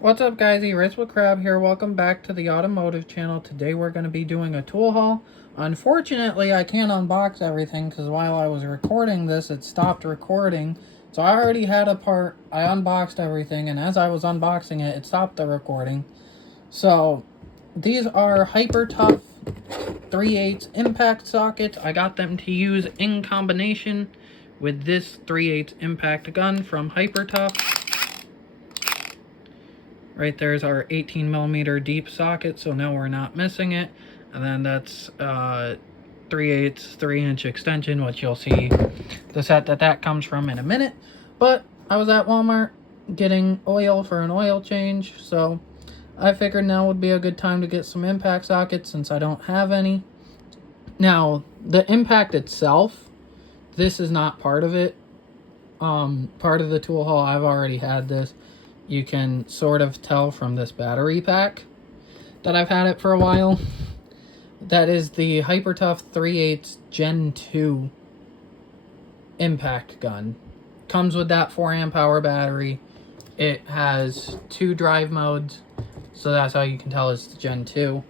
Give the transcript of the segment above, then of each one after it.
What's up, guys? Race with Crab here. Welcome back to the Automotive Channel. Today we're going to be doing a tool haul. Unfortunately, I can't unbox everything because while I was recording this, it stopped recording. So I already had a part. I unboxed everything, and as I was unboxing it, it stopped the recording. So these are Hyper Tough 3/8 impact sockets. I got them to use in combination with this 3/8 impact gun from Hyper Tough. Right there's our 18mm deep socket, so now we're not missing it. And then that's 3/8 3-inch extension, which you'll see the set that comes from in a minute. But I was at Walmart getting oil for an oil change, so I figured now would be a good time to get some impact sockets since I don't have any. Now, the impact itself, this is not part of it. Part of the tool haul, I've already had this. You can sort of tell from this battery pack that I've had it for a while. That is the Hyper Tough 3/8 Gen 2 impact gun. Comes with that 4 amp hour battery. It has 2 drive modes, so that's how you can tell it's the Gen 2.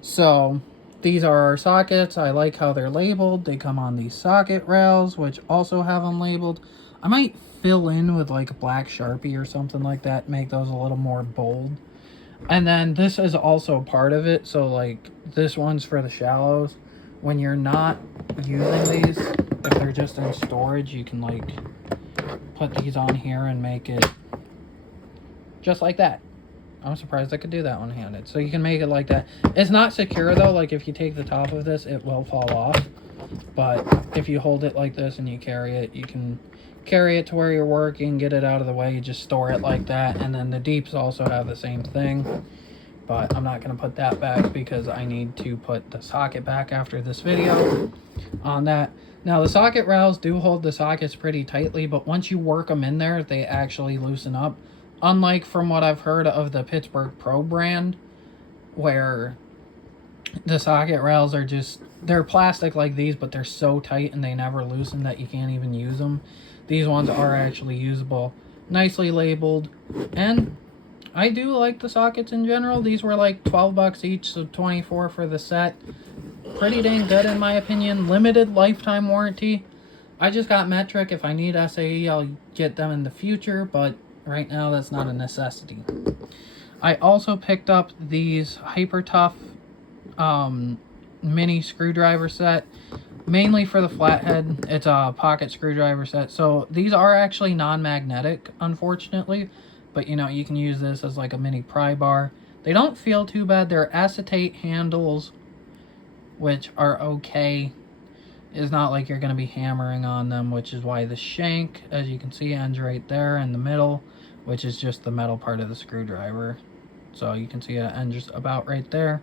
So these are our sockets. I like how they're labeled. They come on these socket rails, which also have them labeled. I might fill in with like a black Sharpie or something like that, make those a little more bold. And then this is also part of it, so like this one's for the shallows. When you're not using these, if they're just in storage, you can like put these on here and make it just like that. I'm surprised I could do that one-handed. So you can make it like that. It's not secure though, like if you take the top of this, it will fall off. But if you hold it like this and you carry it, you can carry it to where you're working, get it out of the way, you just store it like that. And then the deeps also have the same thing. But I'm not going to put that back because I need to put the socket back after this video on that. Now the socket rails do hold the sockets pretty tightly, but once you work them in there, they actually loosen up. Unlike from what I've heard of the Pittsburgh Pro brand, where the socket rails are just, they're plastic like these, but they're so tight and they never loosen that you can't even use them. These ones are actually usable, nicely labeled, and I do like the sockets in general. These were like 12 bucks each, so 24 for the set. Pretty dang good in my opinion. Limited lifetime warranty. I just got metric. If I need SAE, I'll get them in the future, but right now that's not a necessity. I also picked up these Hyper Tough mini screwdriver set, mainly for the flathead. It's a pocket screwdriver set, so these are actually non-magnetic, unfortunately, but you know, you can use this as like a mini pry bar. They don't feel too bad. They're acetate handles, which are okay. It's not like you're going to be hammering on them, which is why the shank, as you can see, ends right there in the middle, which is just the metal part of the screwdriver. So you can see it ends just about right there.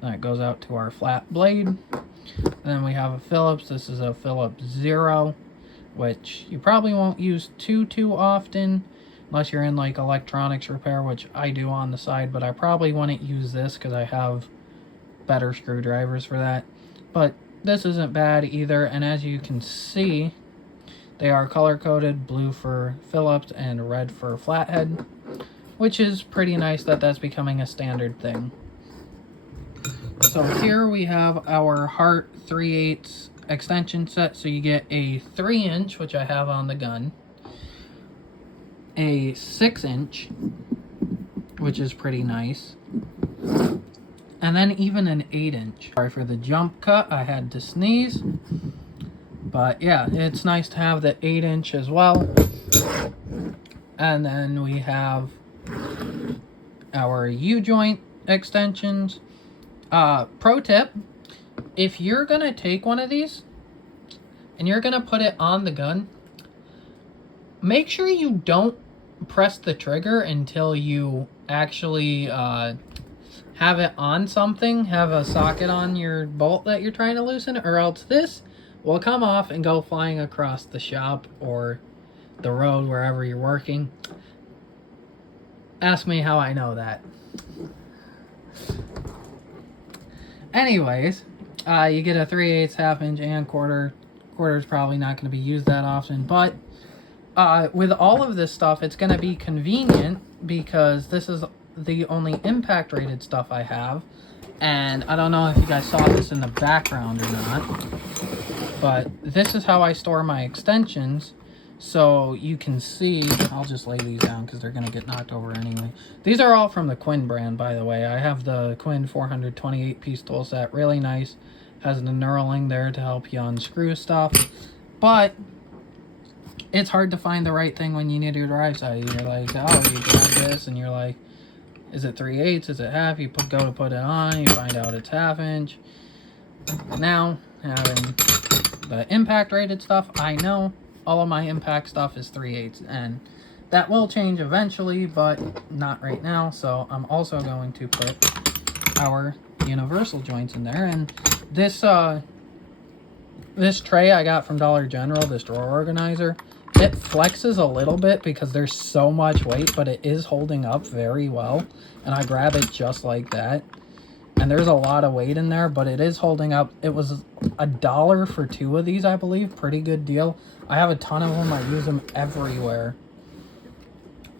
Then it goes out to our flat blade. And then we have a Phillips. This is a Phillips Zero, which you probably won't use too often unless you're in like electronics repair, which I do on the side, but I probably wouldn't use this because I have better screwdrivers for that. But this isn't bad either, and as you can see, they are color-coded, blue for Phillips and red for flathead, which is pretty nice that that's becoming a standard thing. So here we have our Hart 3/8 extension set. So you get a 3-inch, which I have on the gun, a 6-inch, which is pretty nice, and then even an 8-inch. Sorry for the jump cut, I had to sneeze. But yeah, it's nice to have the 8-inch as well. And then we have our U-joint extensions. Pro tip, if you're gonna take one of these and you're gonna put it on the gun, make sure you don't press the trigger until you actually have it on something, have a socket on your bolt that you're trying to loosen, or else this will come off and go flying across the shop or the road wherever you're working. Ask me how I know that. Anyways, you get a 3/8, half-inch, and quarter. Quarter is probably not going to be used that often, but with all of this stuff, it's going to be convenient because this is the only impact rated stuff I have. And I don't know if you guys saw this in the background or not, but this is how I store my extensions. So you can see, I'll just lay these down because they're going to get knocked over anyway. These are all from the Quinn brand, by the way. I have the Quinn 428 piece tool set, really nice. Has the knurling there to help you unscrew stuff. But it's hard to find the right thing when you need your drive size. You're like, oh, you grab this and you're like, is it 3/8? Is it half? You go to put it on, you find out it's 1/2 inch. Now, having the impact rated stuff, I know all of my impact stuff is 3/8, and that will change eventually, but not right now. So I'm also going to put our universal joints in there. And this this tray I got from Dollar General, this drawer organizer, it flexes a little bit because there's so much weight, but it is holding up very well. And I grab it just like that. And there's a lot of weight in there, but it is holding up. It was $1 for 2 of these, I believe. Pretty good deal. I have a ton of them. I use them everywhere.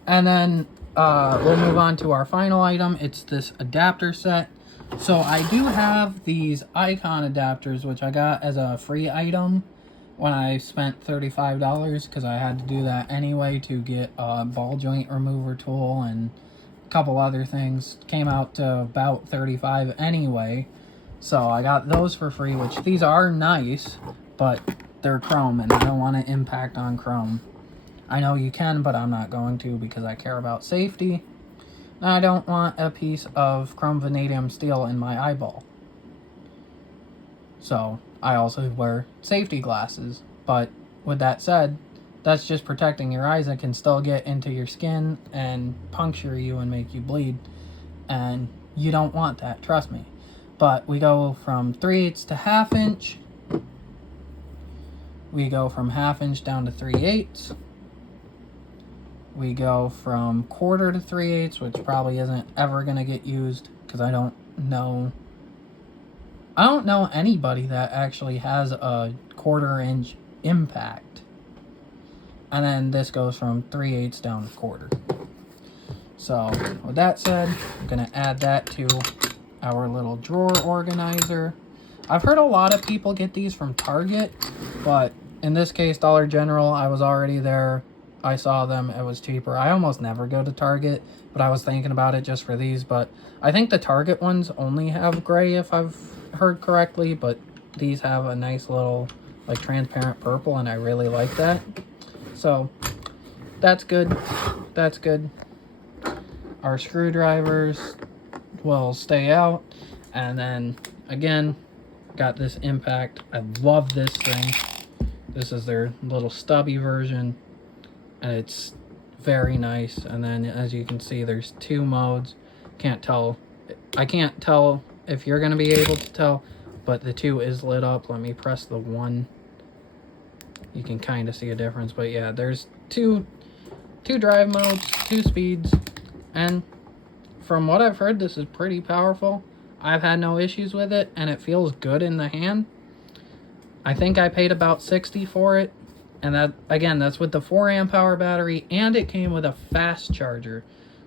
And then we'll move on to our final item. It's this adapter set. So I do have these icon adapters, which I got as a free item when I spent $35, because I had to do that anyway to get a ball joint remover tool and a couple other things. Came out to about $35 anyway. So I got those for free, which these are nice, but they're chrome and I don't want to impact on chrome. I know you can, but I'm not going to because I care about safety. And I don't want a piece of chrome vanadium steel in my eyeball. So I also wear safety glasses. But with that said, that's just protecting your eyes. It can still get into your skin and puncture you and make you bleed. And you don't want that, trust me. But we go from 3/8 to 1/2 inch. We go from 1/2 inch down to 3/8. We go from 1/4 to 3/8, which probably isn't ever going to get used because I don't know anybody that actually has a 1/4 inch impact. And then this goes from 3/8 down to 1/4. So with that said, I'm going to add that to our little drawer organizer. I've heard a lot of people get these from Target, but in this case, Dollar General, I was already there. I saw them, it was cheaper. I almost never go to Target, but I was thinking about it just for these. But I think the Target ones only have gray, if I've heard correctly, but these have a nice little like transparent purple, and I really like that. So that's good. That's good. Our screwdrivers will stay out. And then again, got this impact. I love this thing. This is their little stubby version, and it's very nice. And then as you can see, there's 2 modes. I can't tell if you're going to be able to tell, but the 2 is lit up. Let me press the 1. You can kind of see a difference, but yeah, there's two drive modes, 2 speeds, and from what I've heard, this is pretty powerful. I've had no issues with it, and it feels good in the hand. I think I paid about $60 for it, and that, again, that's with the 4 amp hour battery, and it came with a fast charger.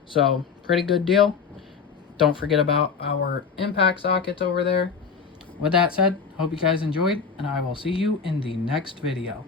So pretty good deal. Don't forget about our impact sockets over there. With that said, hope you guys enjoyed, and I will see you in the next video.